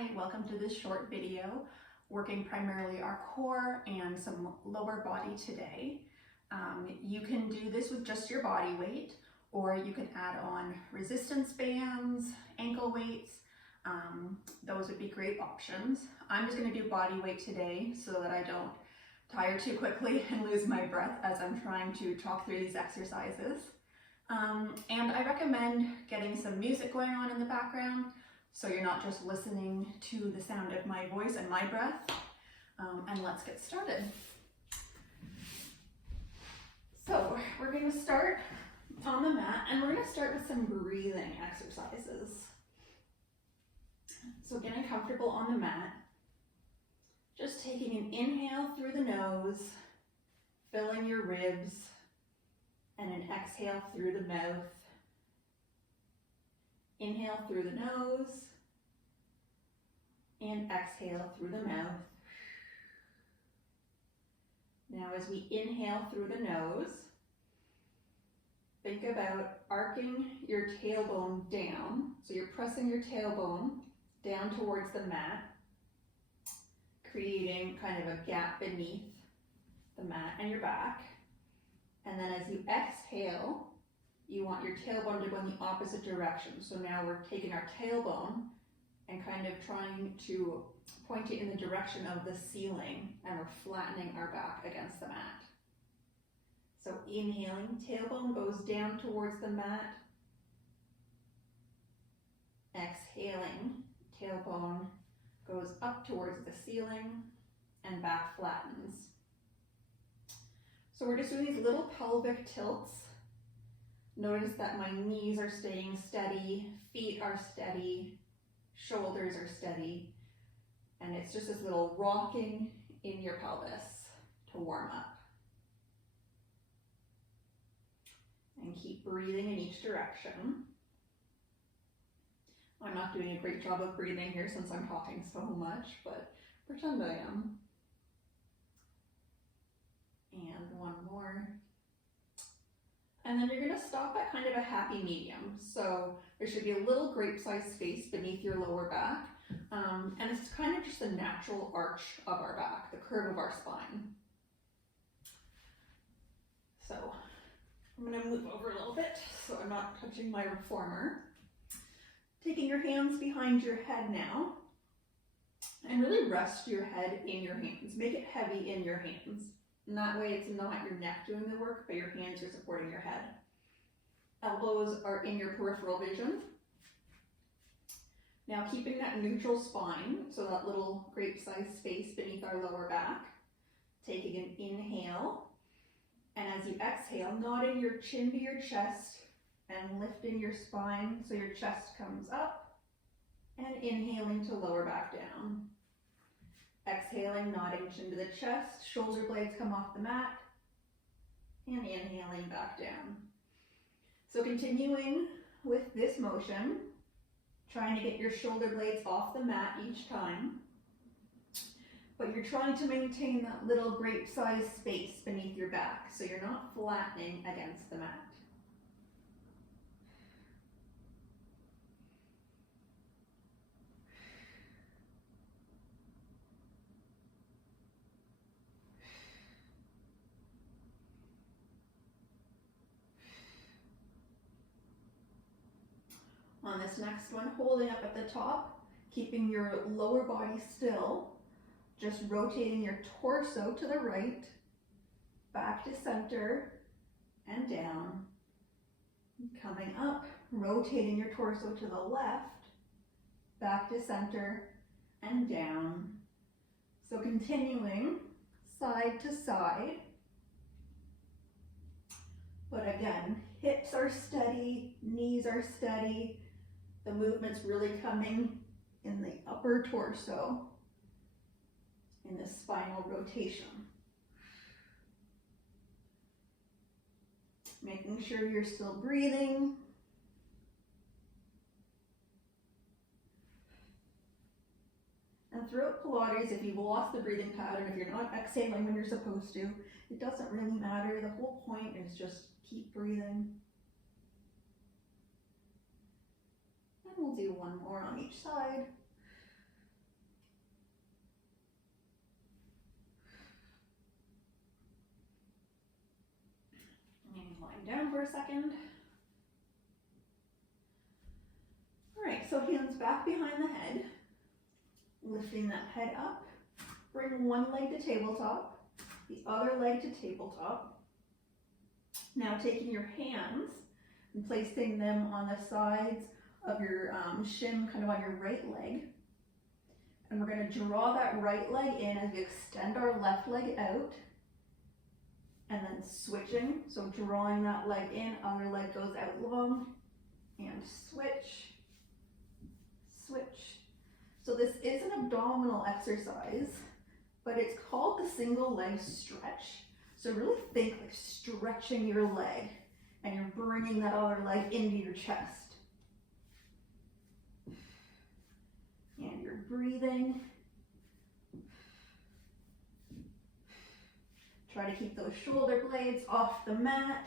Hi, welcome to this short video working primarily our core and some lower body today. You can do this with just your body weight, or you can add on resistance bands, ankle weights. Those would be great options. I'm just going to do body weight today so that I don't tire too quickly and lose my breath as I'm trying to talk through these exercises. And I recommend getting some music going on in the background, so you're not just listening to the sound of my voice and my breath. And let's get started. So we're going to start on the mat, and we're going to start with some breathing exercises. So getting comfortable on the mat, just taking an inhale through the nose, filling your ribs, and an exhale through the mouth. Inhale through the nose, and exhale through the mouth. Now as we inhale through the nose, think about arcing your tailbone down. So you're pressing your tailbone down towards the mat, creating kind of a gap beneath the mat and your back. And then as you exhale, you want your tailbone to go in the opposite direction. So now we're taking our tailbone and kind of trying to point it in the direction of the ceiling, and we're flattening our back against the mat. So inhaling, tailbone goes down towards the mat. Exhaling, tailbone goes up towards the ceiling and back flattens. So we're just doing these little pelvic tilts. Notice that my knees are staying steady, feet are steady, shoulders are steady, and it's just this little rocking in your pelvis to warm up. And keep breathing in each direction. I'm not doing a great job of breathing here since I'm talking so much, but pretend I am. And one more. And then you're going to stop at kind of a happy medium. So there should be a little grape-sized space beneath your lower back. And it's kind of just the natural arch of our back, the curve of our spine. So I'm going to move over a little bit so I'm not touching my reformer. Taking your hands behind your head now. And really rest your head in your hands. Make it heavy in your hands. And that way it's not your neck doing the work, but your hands are supporting your head. Elbows are in your peripheral vision. Now keeping that neutral spine, so that little grape-sized space beneath our lower back. Taking an inhale, and as you exhale, nodding your chin to your chest and lifting your spine so your chest comes up, and inhaling to lower back down. Exhaling, nodding chin to the chest, shoulder blades come off the mat, and inhaling back down. So continuing with this motion, trying to get your shoulder blades off the mat each time, but you're trying to maintain that little grape-sized space beneath your back, so you're not flattening against the mat. On this next one, holding up at the top, keeping your lower body still, just rotating your torso to the right, back to center, and down. Coming up, rotating your torso to the left, back to center, and down. So continuing side to side. But again, hips are steady, knees are steady. The movement's really coming in the upper torso, in the spinal rotation. Making sure you're still breathing. And throughout Pilates, if you've lost the breathing pattern, if you're not exhaling when you're supposed to, it doesn't really matter. The whole point is just keep breathing. And we'll do one more on each side. for a second. All right, so hands back behind the head, lifting that head up. Bring one leg to tabletop, the other leg to tabletop. Now taking your hands and placing them on the sides of your shin, kind of on your right leg. And we're going to draw that right leg in as we extend our left leg out. And then switching, so drawing that leg in, other leg goes out long, and switch, switch. So this is an abdominal exercise, but it's called the single leg stretch. So really think like stretching your leg, and you're bringing that other leg into your chest. And you're breathing. Try to keep those shoulder blades off the mat.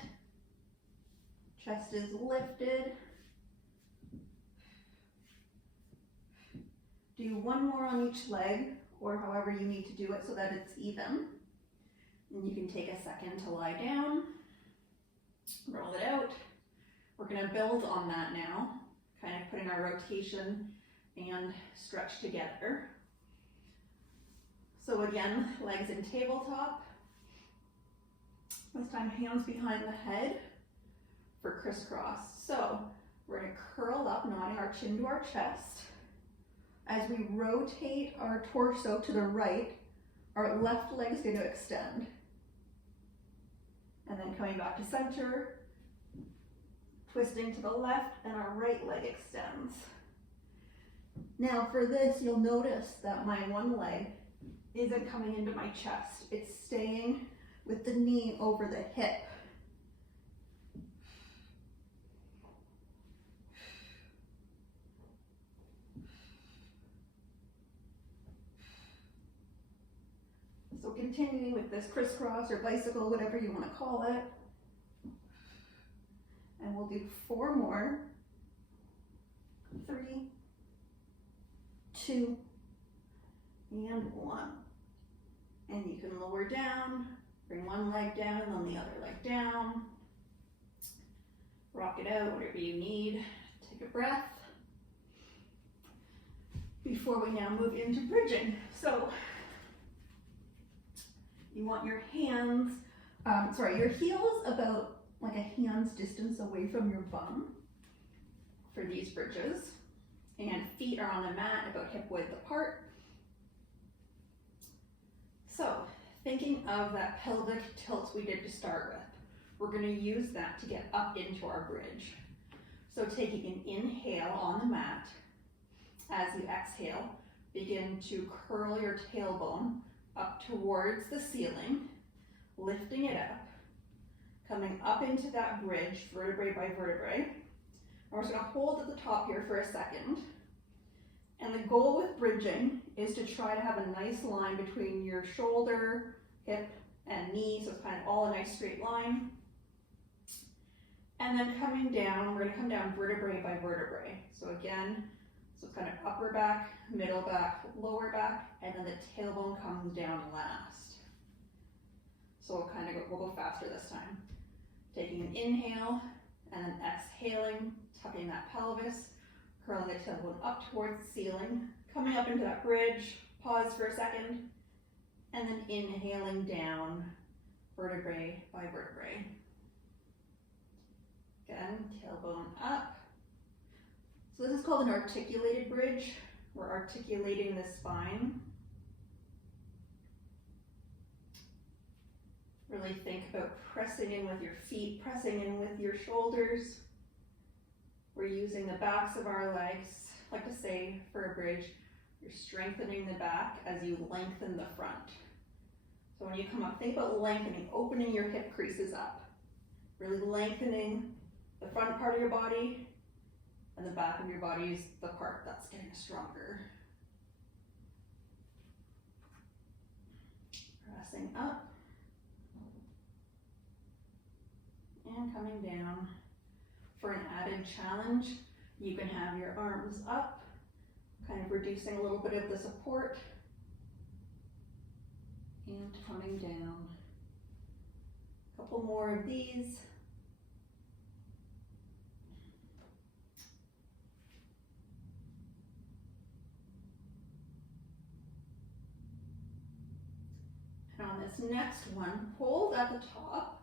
Chest is lifted. Do one more on each leg, or however you need to do it so that it's even. And you can take a second to lie down, roll it out. We're going to build on that now, kind of putting our rotation and stretch together. So again, legs in tabletop. This time hands behind the head for crisscross. So we're going to curl up, nodding our chin to our chest. As we rotate our torso to the right, our left leg is going to extend. And then coming back to center, twisting to the left, and our right leg extends. Now for this, you'll notice that my one leg isn't coming into my chest. It's staying with the knee over the hip. So continuing with this crisscross or bicycle, whatever you want to call it. And we'll do 4 more. 3, 2, and 1. And you can lower down, bring one leg down and then the other leg down. Rock it out, whatever you need. Take a breath. Before we now move into bridging. So you want your hands, your heels about like a hand's distance away from your bum for these bridges. And feet are on the mat about hip width apart. So thinking of that pelvic tilt we did to start with, we're going to use that to get up into our bridge. So taking an inhale on the mat, as you exhale, begin to curl your tailbone up towards the ceiling, lifting it up, coming up into that bridge, vertebrae by vertebrae. And we're just going to hold at the top here for a second. And the goal with bridging is to try to have a nice line between your shoulder, hip, and knee, so it's kind of all a nice straight line. And then coming down, we're going to come down vertebrae by vertebrae. So again, so it's kind of upper back, middle back, lower back, and then the tailbone comes down last. So we'll go faster this time. Taking an inhale, and then exhaling, tucking that pelvis, curling the tailbone up towards the ceiling, coming up into that bridge, pause for a second, and then inhaling down, vertebrae by vertebrae. Again, tailbone up. So this is called an articulated bridge. We're articulating the spine. Really think about pressing in with your feet, pressing in with your shoulders. We're using the backs of our legs. I like to say for a bridge, you're strengthening the back as you lengthen the front. So when you come up, think about lengthening, opening your hip creases up. Really lengthening the front part of your body, and the back of your body is the part that's getting stronger. Pressing up. And coming down. For an added challenge, you can have your arms up, kind of reducing a little bit of the support, and coming down. A couple more of these. And on this next one, hold at the top.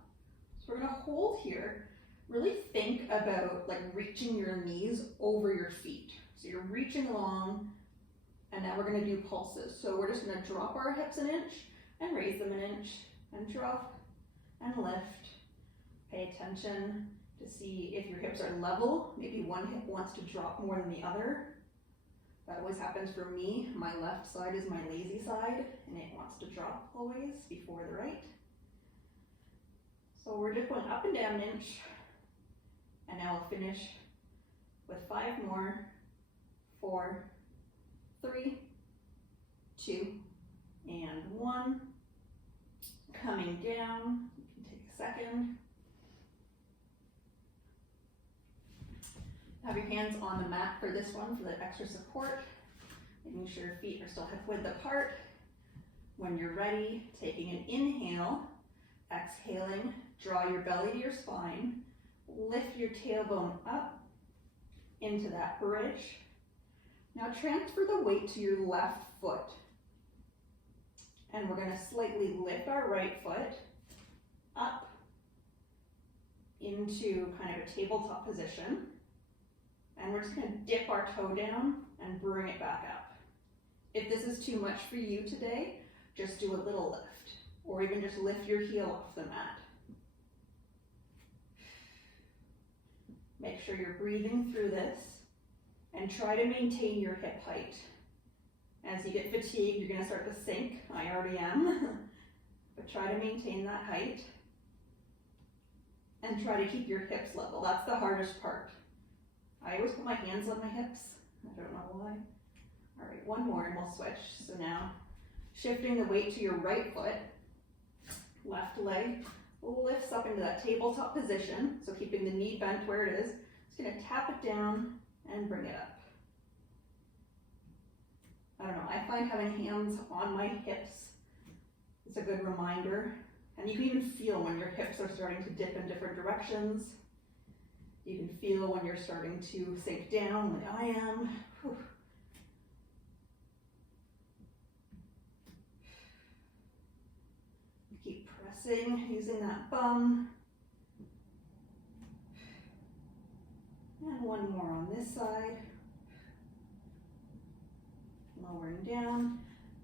So we're gonna hold here. Really think about like reaching your knees over your feet. So you're reaching along, and now we're gonna do pulses. So we're just gonna drop our hips an inch and raise them an inch and drop and lift. Pay attention to see if your hips are level. Maybe one hip wants to drop more than the other. That always happens for me. My left side is my lazy side, and it wants to drop always before the right. So we're just going up and down an inch, and now we'll finish with 5 more. 4, 3, 2, and 1. Coming down, you can take a second. Have your hands on the mat for this one for the extra support, making sure your feet are still hip width apart. When you're ready, taking an inhale, exhaling, draw your belly to your spine, lift your tailbone up into that bridge. Now transfer the weight to your left foot. And we're going to slightly lift our right foot up into kind of a tabletop position. And we're just going to dip our toe down and bring it back up. If this is too much for you today, just do a little lift, or even just lift your heel off the mat. Make sure you're breathing through this and try to maintain your hip height. As you get fatigued, you're going to start to sink. I already am. But try to maintain that height and try to keep your hips level. That's the hardest part. I always put my hands on my hips. I don't know why. All right, one more and we'll switch. So now, shifting the weight to your right foot, left leg lifts up into that tabletop position. So keeping the knee bent where it is. Just gonna tap it down and bring it up. I don't know, I find having hands on my hips is a good reminder. And you can even feel when your hips are starting to dip in different directions. You can feel when you're starting to sink down like I am. Whew. Keep pressing, using that bum. And one more on this side. Lowering down,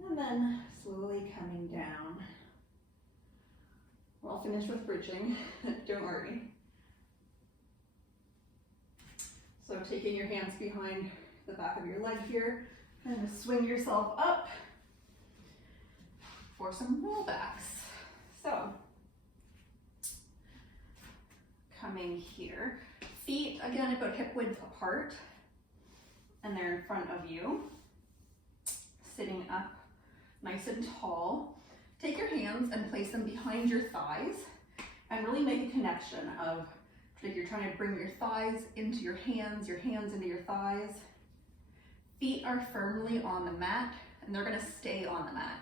and then slowly coming down. We're all finished with bridging, don't worry. So taking your hands behind the back of your leg here, and just swing yourself up for some rollbacks. So, coming here, feet again about hip width apart, and they're in front of you. Sitting up nice and tall. Take your hands and place them behind your thighs and really make a connection of like you're trying to bring your thighs into your hands into your thighs. Feet are firmly on the mat and they're going to stay on the mat.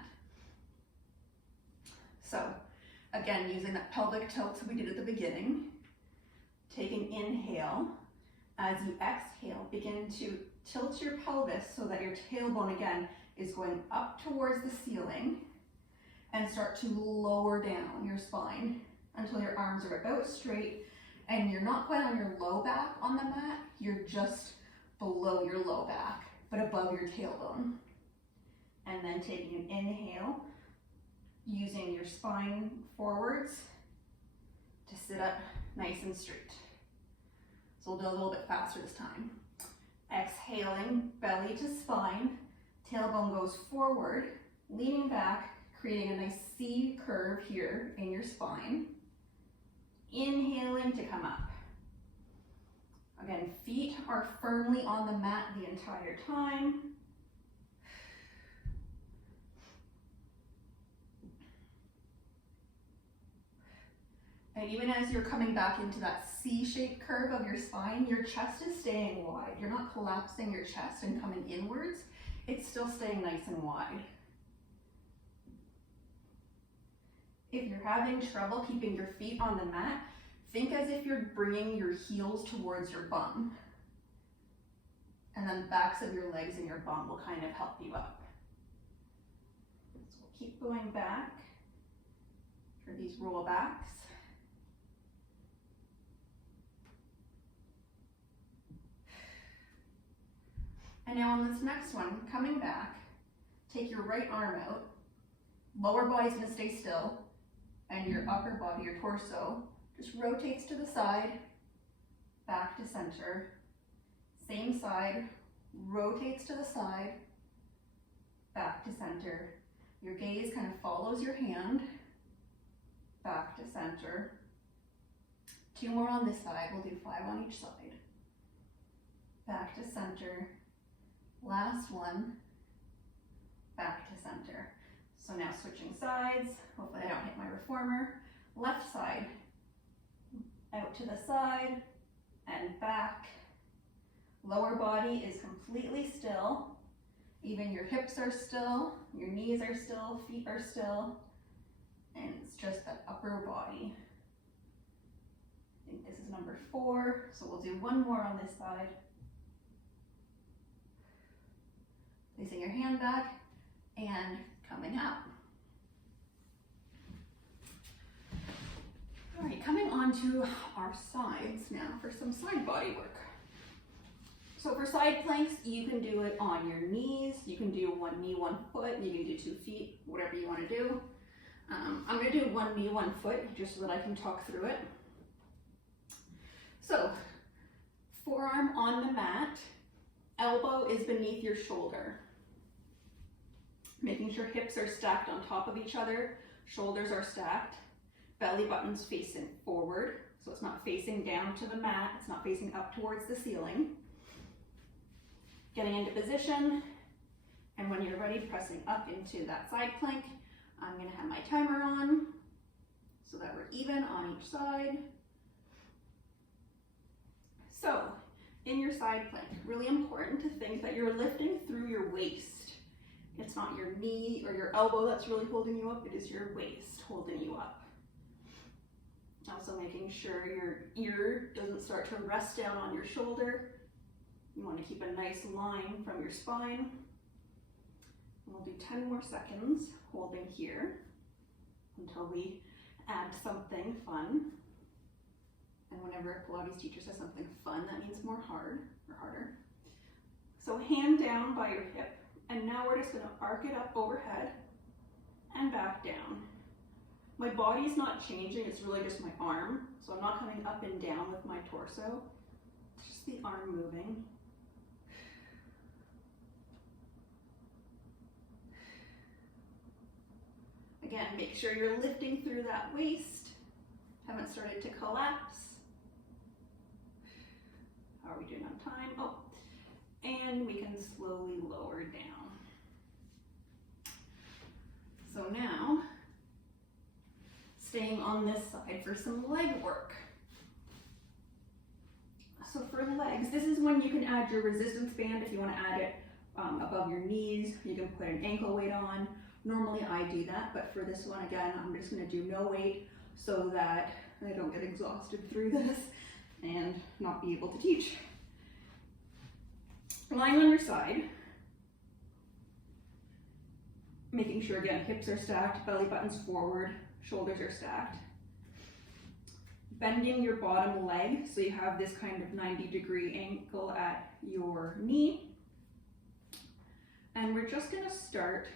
So again, using that pelvic tilt we did at the beginning, take an inhale. As you exhale, begin to tilt your pelvis so that your tailbone again is going up towards the ceiling, and start to lower down your spine until your arms are about straight and you're not quite on your low back on the mat, you're just below your low back, but above your tailbone. And then taking an inhale, using your spine forwards to sit up nice and straight. So we'll do a little bit faster this time. Exhaling, belly to spine, tailbone goes forward, leaning back, creating a nice C curve here in your spine. Inhaling to come up. Again, feet are firmly on the mat the entire time. And even as you're coming back into that C-shaped curve of your spine, your chest is staying wide. You're not collapsing your chest and coming inwards. It's still staying nice and wide. If you're having trouble keeping your feet on the mat, think as if you're bringing your heels towards your bum. And then the backs of your legs and your bum will kind of help you up. So we'll keep going back for these rollbacks. And now on this next one, coming back, take your right arm out, lower body's gonna stay still, and your upper body, your torso, just rotates to the side, back to center. Same side, rotates to the side, back to center. Your gaze kind of follows your hand, back to center. 2 more on this side, we'll do 5 on each side. Back to center. Last one, back to center. So now switching sides, hopefully I don't hit my reformer. Left side, out to the side and back. Lower body is completely still. Even your hips are still, your knees are still, feet are still, and it's just that upper body. I think this is number 4, so we'll do 1 more on this side. Placing your hand back and coming up. All right, coming on to our sides now for some side body work. So for side planks, you can do it on your knees. You can do 1 knee, 1 foot. You can do 2 feet, whatever you want to do. I'm going to do 1 knee, 1 foot, just so that I can talk through it. So, forearm on the mat, elbow is beneath your shoulder. Making sure hips are stacked on top of each other, shoulders are stacked, belly button's facing forward, so it's not facing down to the mat, it's not facing up towards the ceiling. Getting into position, and when you're ready, pressing up into that side plank. I'm going to have my timer on so that we're even on each side. So, in your side plank, really important to think that you're lifting through your waist. It's not your knee or your elbow that's really holding you up, it is your waist holding you up. Also making sure your ear doesn't start to rest down on your shoulder. You want to keep a nice line from your spine. And we'll do 10 more seconds holding here until we add something fun. And whenever a Pilates teacher says something fun, that means more hard or harder. So hand down by your hip, and now we're just going to arc it up overhead and back down. My body's not changing, it's really just my arm. So I'm not coming up and down with my torso, it's just the arm moving. Again, make sure you're lifting through that waist. Haven't started to collapse. How are we doing on time? Oh, and we can slowly lower down. So now, staying on this side for some leg work. So for legs, this is when you can add your resistance band if you want to add it above your knees. You can put an ankle weight on. Normally I do that, but for this one, again, I'm just going to do no weight so that I don't get exhausted through this and not be able to teach. Lying on your side, making sure, again, hips are stacked, belly button's forward, shoulders are stacked. Bending your bottom leg so you have this kind of 90-degree angle at your knee. And we're just going to start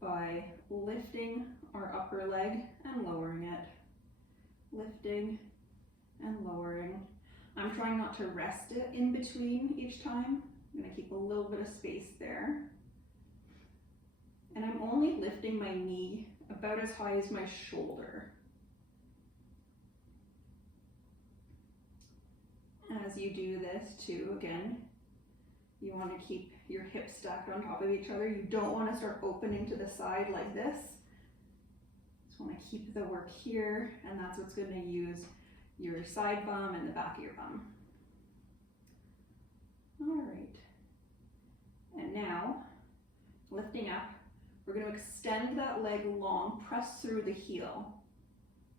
by lifting our upper leg and lowering it. Lifting and lowering. I'm trying not to rest it in between each time. I'm going to keep a little bit of space there. And I'm only lifting my knee about as high as my shoulder. As you do this too, again, you want to keep your hips stacked on top of each other. You don't want to start opening to the side like this. Just want to keep the work here, and that's what's going to use your side bum and the back of your bum. All right. And now, lifting up, we're going to extend that leg long, press through the heel,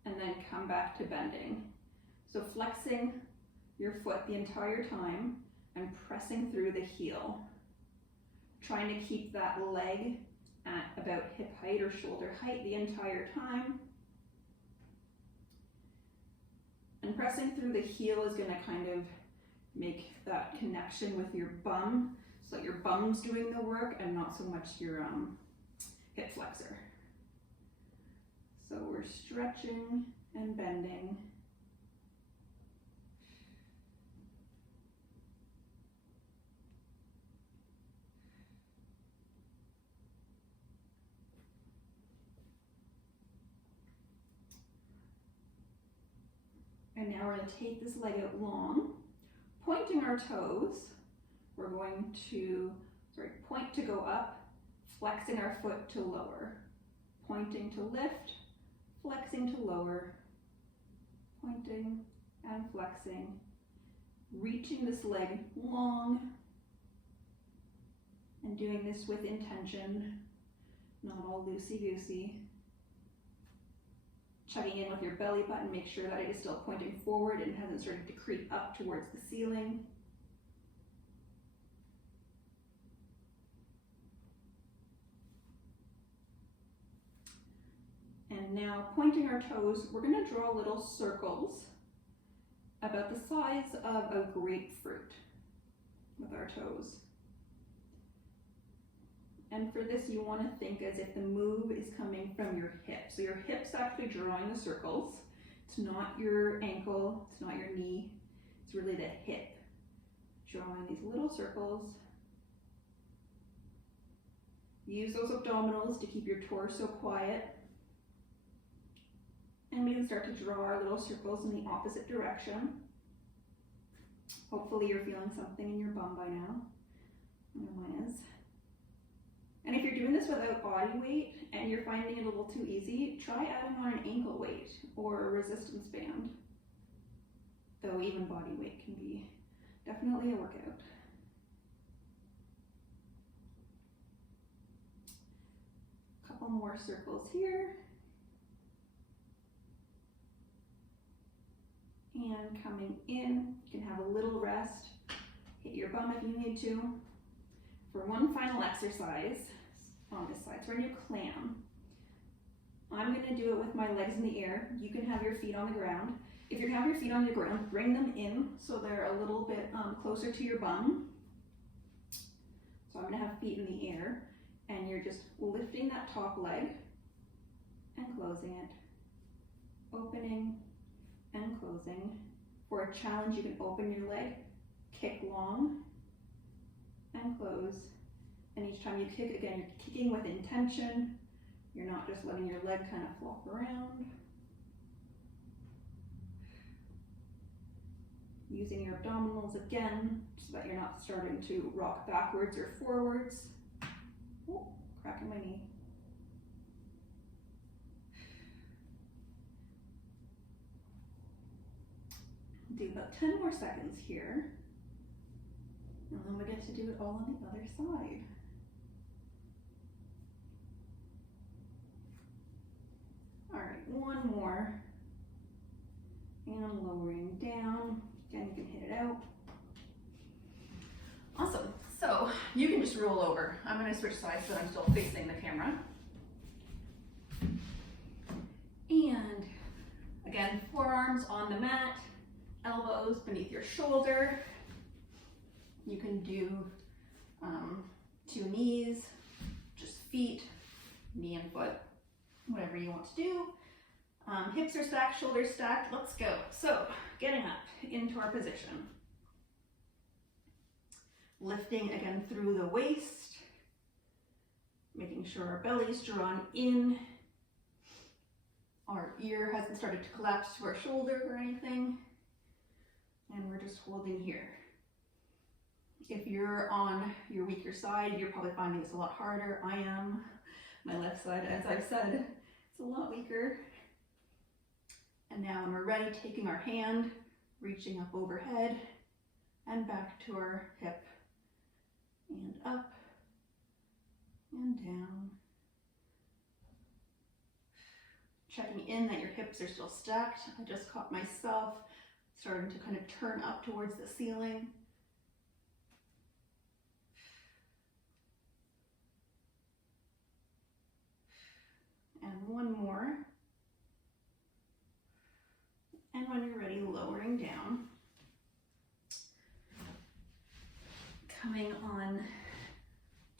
and then come back to bending. So flexing your foot the entire time and pressing through the heel. Trying to keep that leg at about hip height or shoulder height the entire time. And pressing through the heel is gonna kind of make that connection with your bum so that your bum's doing the work and not so much your hip flexor. So we're stretching and bending. And now we're going to take this leg out long, pointing our toes. We're going to, point to go up, flexing our foot to lower, pointing to lift, flexing to lower, pointing and flexing, reaching this leg long, and doing this with intention, not all loosey-goosey. Checking in with your belly button, make sure that it is still pointing forward and hasn't started to creep up towards the ceiling. And now pointing our toes, we're going to draw little circles about the size of a grapefruit with our toes. And for this, you want to think as if the move is coming from your hip. So your hip's actually drawing the circles. It's not your ankle, it's not your knee, it's really the hip drawing these little circles. Use those abdominals to keep your torso quiet. And we can start to draw our little circles in the opposite direction. Hopefully you're feeling something in your bum by now. I know mine is. And if you're doing this without body weight and you're finding it a little too easy, try adding on an ankle weight or a resistance band. Though even body weight can be definitely a workout. Couple more circles here. And coming in, you can have a little rest. Hit your bum if you need to. For one final exercise on this side, so we're going to clam. I'm going to do it with my legs in the air. You can have your feet on the ground. If you have your feet on the ground, bring them in so they're a little bit closer to your bum. So I'm going to have feet in the air, and you're just lifting that top leg and closing it, opening and closing. For a challenge, you can open your leg, kick long, and close. And each time you kick, again, you're kicking with intention. You're not just letting your leg kind of flop around. Using your abdominals again, so that you're not starting to rock backwards or forwards. Oh, cracking my knee. Do about 10 more seconds here. And then we get to do it all on the other side. All right, one more. And lowering down. Again, you can hit it out. Awesome. So you can just roll over. I'm going to switch sides so I'm still facing the camera. And again, forearms on the mat, elbows beneath your shoulder. You can do 2 knees, just feet, knee and foot, whatever you want to do. Hips are stacked, shoulders stacked. Let's go. So getting up into our position. Lifting again through the waist, making sure our belly is drawn in. Our ear hasn't started to collapse to our shoulder or anything. And we're just holding here. If you're on your weaker side, you're probably finding this a lot harder. I am. My left side, as I've said, it's a lot weaker. And now when we're ready, taking our hand, reaching up overhead and back to our hip. And up and down. Checking in that your hips are still stacked. I just caught myself starting to kind of turn up towards the ceiling. And one more. And when you're ready, lower.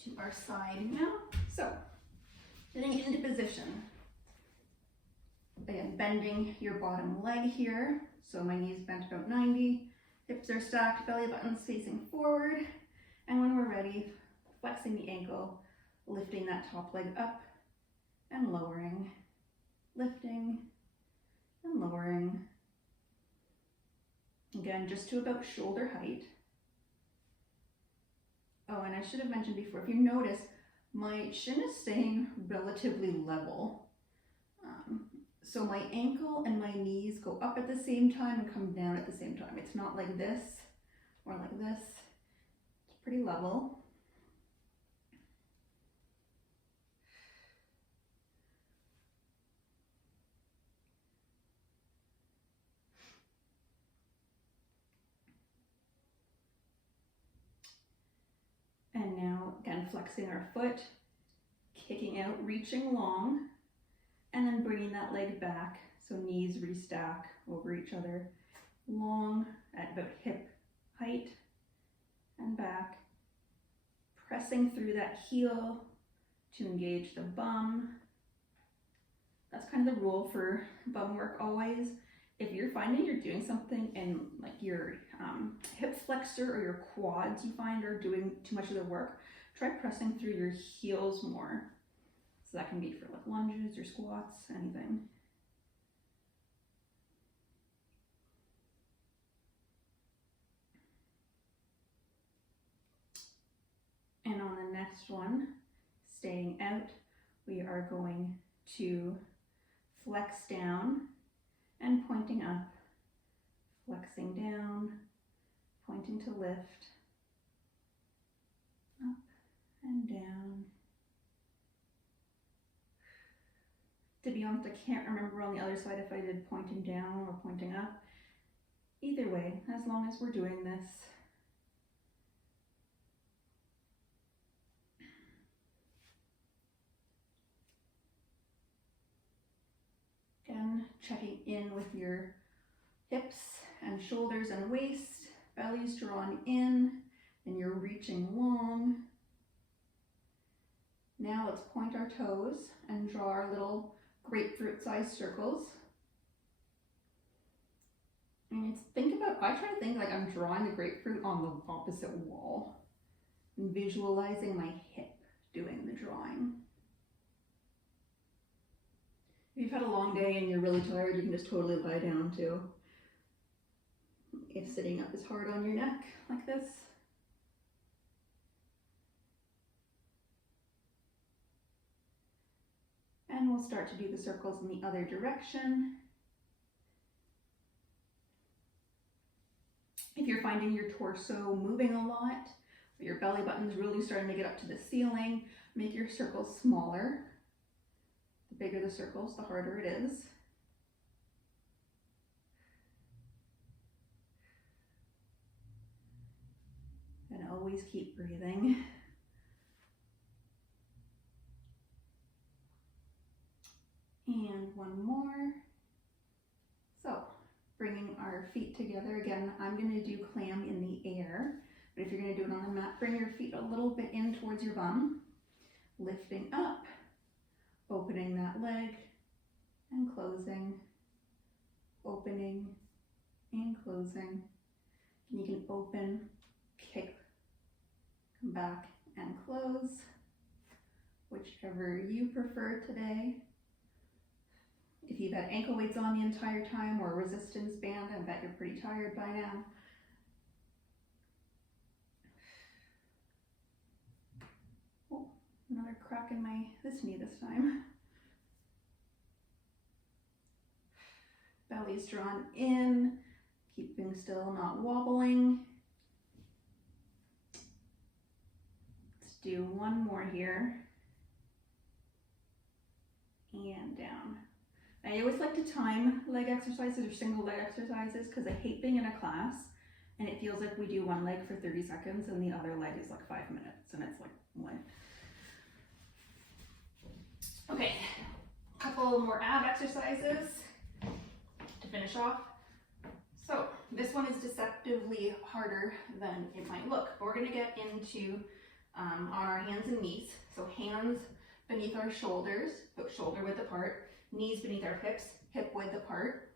to our side now. So, getting into position. Again, bending your bottom leg here. So my knees bent about 90, hips are stacked, belly button's facing forward. And when we're ready, flexing the ankle, lifting that top leg up and lowering, lifting and lowering. Again, just to about shoulder height. Oh, and I should have mentioned before, if you notice, my shin is staying relatively level. So my ankle and my knees go up at the same time and come down at the same time. It's not like this or like this. It's pretty level. And now, again, flexing our foot, kicking out, reaching long, and then bringing that leg back. So knees restack over each other, long at about hip height and back. Pressing through that heel to engage the bum. That's kind of the rule for bum work always. If you're finding you're doing something and like your hip flexor or your quads you find are doing too much of the work, try pressing through your heels more. So that can be for like lunges or squats, anything. And on the next one, staying out, we are going to flex down and pointing up, flexing down, pointing to lift, up and down. To be honest, I can't remember on the other side if I did pointing down or pointing up. Either way, as long as we're doing this. Again, checking in with your hips and shoulders and waist, belly's drawn in, and you're reaching long. Now let's point our toes and draw our little grapefruit-sized circles. And I try to think like I'm drawing the grapefruit on the opposite wall and visualizing my hip doing the drawing. If you've had a long day and you're really tired, you can just totally lie down too. If sitting up is hard on your neck, like this. And we'll start to do the circles in the other direction. If you're finding your torso moving a lot, or your belly button's really starting to get up to the ceiling, make your circles smaller. The bigger the circles, the harder it is. And always keep breathing. And one more. So, bringing our feet together. Again, I'm going to do clam in the air, but if you're going to do it on the mat, bring your feet a little bit in towards your bum, lifting up, opening that leg and closing, opening and closing. And you can open, kick, come back and close, whichever you prefer today. If you've had ankle weights on the entire time or a resistance band, I bet you're pretty tired by now. Oh, another crack in this knee this time. Belly's drawn in, keeping still, not wobbling. Let's do one more here. And down. I always like to time leg exercises or single leg exercises because I hate being in a class and it feels like we do one leg for 30 seconds and the other leg is like 5 minutes and it's like what? Okay, a couple more ab exercises to finish off. So this one is deceptively harder than it might look, but we're going to get into on our hands and knees. So hands beneath our shoulders, but shoulder width apart, knees beneath our hips, hip width apart.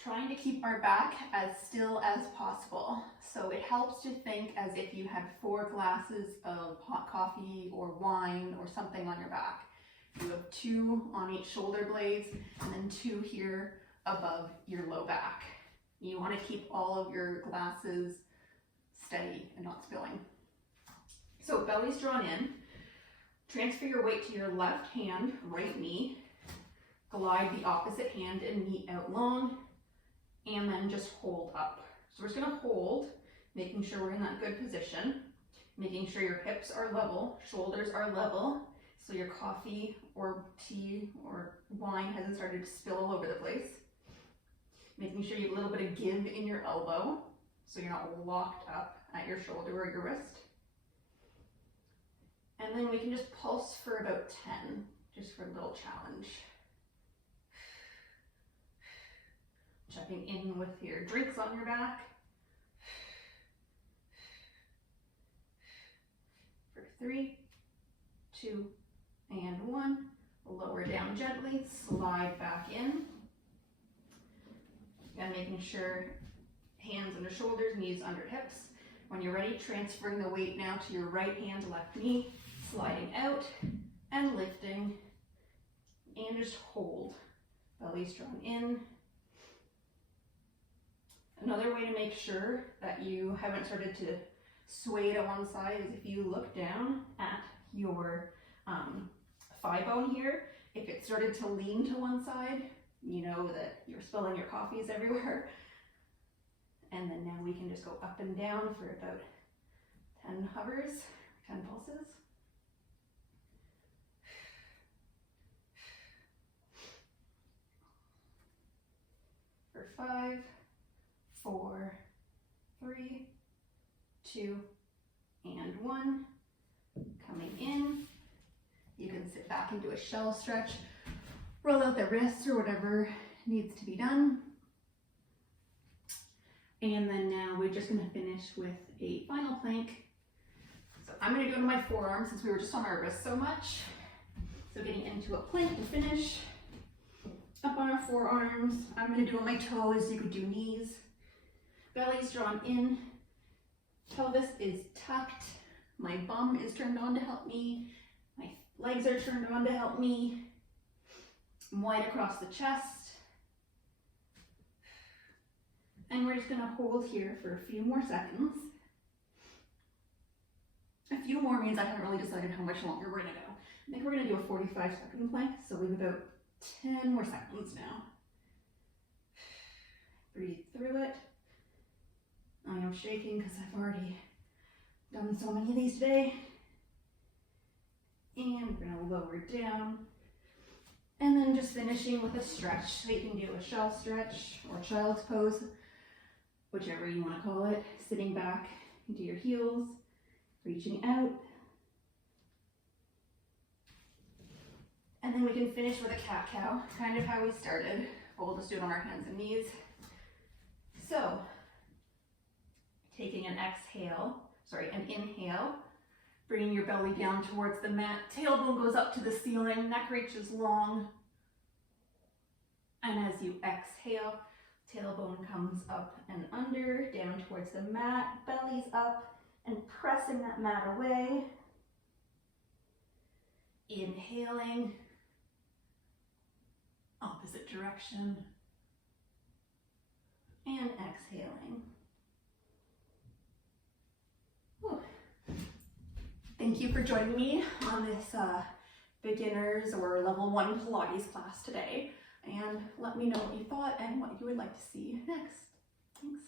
Trying to keep our back as still as possible. So it helps to think as if you had 4 glasses of hot coffee or wine or something on your back. You have 2 on each shoulder blades and then 2 here above your low back. You want to keep all of your glasses steady and not spilling. So belly's drawn in. Transfer your weight to your left hand, right knee. Glide the opposite hand and knee out long, and then just hold up. So we're just going to hold, making sure we're in that good position, making sure your hips are level, shoulders are level, so your coffee or tea or wine hasn't started to spill all over the place. Making sure you have a little bit of give in your elbow, so you're not locked up at your shoulder or your wrist. And then we can just pulse for about 10, just for a little challenge. Checking in with your drinks on your back. For 3, 2, and 1. Lower down gently, slide back in. And making sure hands under shoulders, knees under hips. When you're ready, transferring the weight now to your right hand, left knee, sliding out and lifting, and just hold. Belly drawn in. Another way to make sure that you haven't started to sway to one side is if you look down at your thigh bone here. If it started to lean to one side, you know that you're spilling your coffees everywhere. And then now we can just go up and down for about 10 hovers, 10 pulses. For 5, 4, 3, 2, and 1. Coming in. You can sit back into a shell stretch, roll out the wrists or whatever needs to be done. And then now we're just gonna finish with a final plank. So I'm gonna go to my forearms since we were just on our wrists so much. So getting into a plank to finish. Up on our forearms. I'm gonna do on my toes, you could do knees. Belly's drawn in. Pelvis is tucked. My bum is turned on to help me. My legs are turned on to help me. I'm wide across the chest. And we're just gonna hold here for a few more seconds. A few more means I haven't really decided how much longer we're gonna go. I think we're gonna do a 45-second plank, so we have about 10 more seconds now. Breathe through it. I am shaking because I've already done so many of these today. And we're gonna lower down. And then just finishing with a stretch. So you can do a shell stretch or child's pose, whichever you want to call it. Sitting back into your heels, reaching out. And then we can finish with a cat-cow, kind of how we started. We'll just do it on our hands and knees. So, taking an inhale, bringing your belly down towards the mat, tailbone goes up to the ceiling, neck reaches long. And as you exhale, tailbone comes up and under, down towards the mat, belly's up, and pressing that mat away. Inhaling, opposite direction, and exhaling. Whew. Thank you for joining me on this beginners or level 1 Pilates class today, and let me know what you thought and what you would like to see next. Thanks.